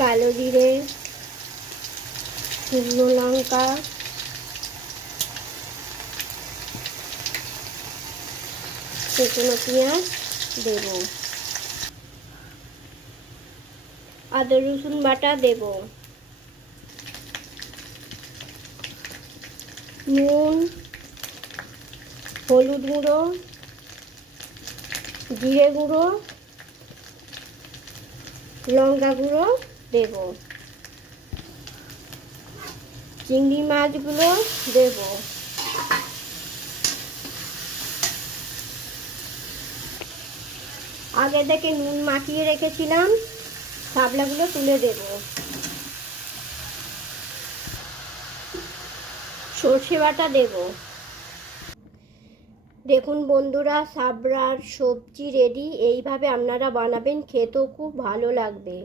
কালো জিরে, শুকনো লঙ্কা, শুকনো পেঁয়াজ দেব, আদা রসুন বাটা দেব, নুন, হলুদ গুঁড়ো, জিরে গুঁড়ো, লঙ্কা গুঁড়ো দেব, চিংড়ি মাছগুলো দেব, আগে থেকে নুন মাখিয়ে রেখেছিলাম, শাপলাগুলো তুলে দেব, সর্ষে বাটা দেব। দেখুন বন্ধুরা, শাপলার সবজি রেডি। এইভাবে আপনারা বানাবেন, খেতেও খুব ভালো লাগবে।